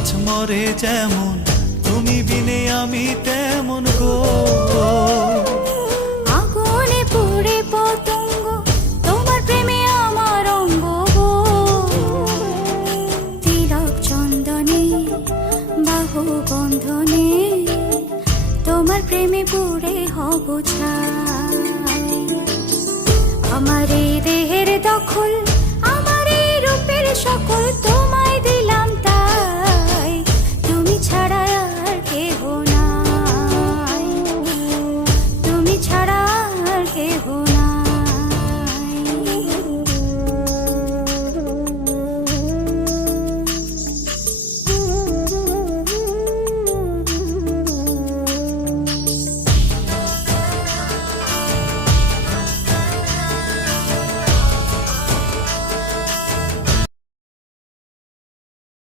মাছ মরে যেমন, তুমি বিনে আমি তেমন গো। আগুনে পুড়ে পতঙ্গ, তোমার প্রেমে আমার অঙ্গ গো। তিলক চন্দনে বাহু বন্ধনে, তোমার প্রেমে পুড়ে হব ছাই। আমার এই দেহের দখল